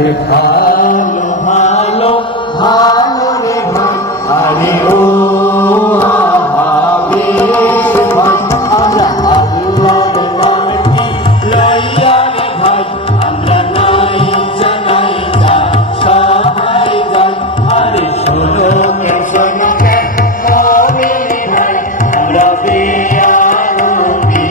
আরে ভালো ভালো ভালো রে ভাই, আরে ও বেশ ভাই, আমরা আল্লাহর নামটি লইয়া রে ভাই, আমরা নাই জানাই যা সবাই যাই। আরে শোনো কে মমিন ভাই, আমরা বেয়ানবি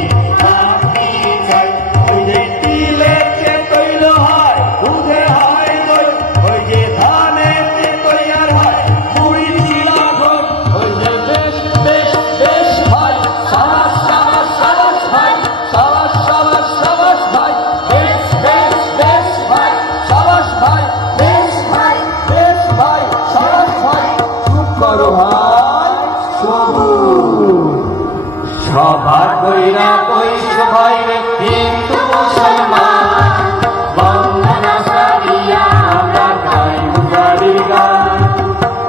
আপনি চাই। ওই যে তিলেতে তৈল হয়, দুধে হয় দই, ওই যে ধানেতে তৈয়ার হয় মুড়ি চিড়া ঘর। ওই যে বেশ বেশ বেশ ভাই, সাবাস সাবাস সাবাস ভাই, সাবাস সাবাস সাবাস ভাই, বেশ বেশ বেশ ভাই, সাবাস ভাই, বেশ ভাই বেশ ভাই, সাবাস ভাই। চুপ করো ভাই, সবুজ সবার কইরা কইস ভাই রে হিন্দু মুসলমান, বন্দনা সারিয়া আমরা গাই মুজারির গান।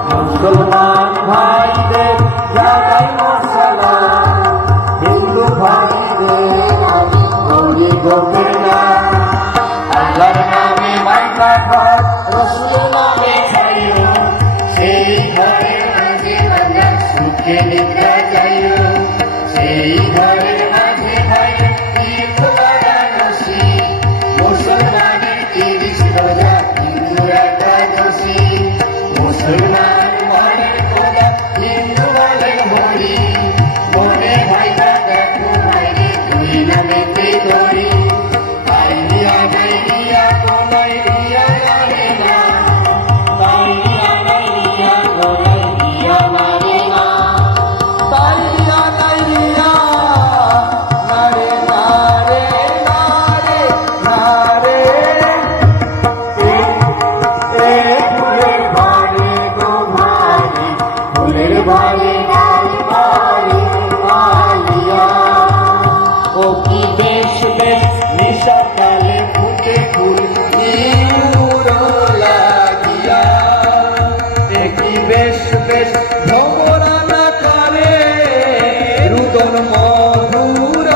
মুসলমান ভাইদের জাগাই সালাম, হিন্দু ভাইদের আমি করি গোপের নাম। আল্লাহর নামে মাইকা ঘর, রসুল নামে ছাইও, সেই ঘরের মাঝে আমরা সুখে নিদ্রা যাইও। সেই ঘরের মাঝে ভাই ঈদ বানানোসি, মুসলমানের 30 রোজা, হিন্দু একাদশী। মুসলমান বলেন খোদা, হিন্দু বলেন হরি, মনে ভাইটা দেখো ভাইরে দুই নামেতে ধরি। আইডিয়া নাইডিয়া কোনাইডিয়া নারে না, তাইডিয়া নাইডিয়া কোনাইডিয়া নারে না, তাইডিয়া নাইডিয়া নারে নারে নারে নারে। এ ফুলের ভারে গো ভারে, ফুলের ভারে ডাল ভারে আলিয়া। ও কি বেশ বেশ নিশাকালে ফুটে ফুল ইউর লাগিয়া, এ কি বেশ বেশ ভ্রমরানা করে রুদন মধুর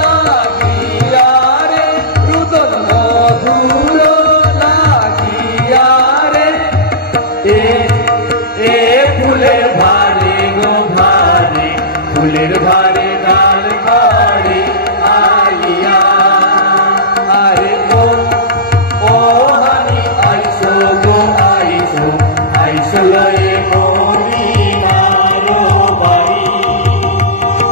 লাগিয়া রে, রুদন মধুর লাগিয়া রে। এ ফুলের ভারে গো ভারে, ফুলের ভারে ডাল ভারে আলিয়া। আরে ও হানি আইসো গো আইসো, আইসো লয়ে মদিনার বাড়ি।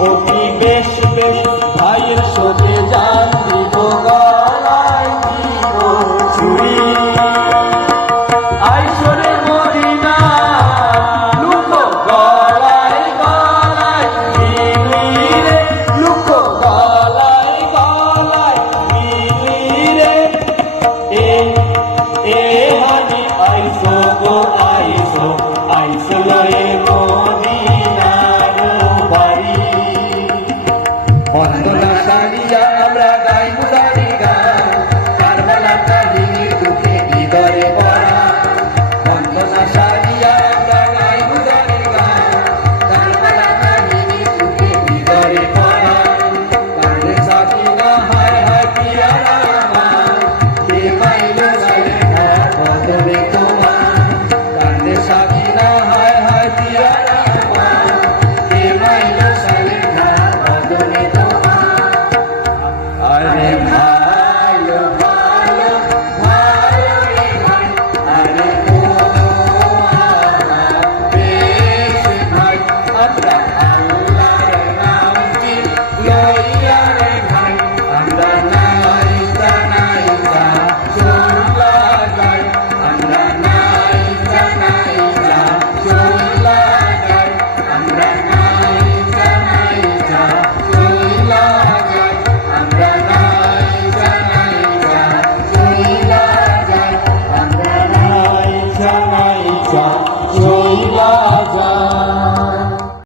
ও কি বেশ বেশ ভাইয়ের সোতে জান দিব, গলায় দিব চুড়ি। আইসরে মদিনা লুকো গলায় গলায় মিলি রে, লুকো গলায় গলায় মিলি রে। এ হানি আইসো গো আইসো, আইসো লয়ে মদিনার বাড়ি। বন্দনা সারিয়া আমরা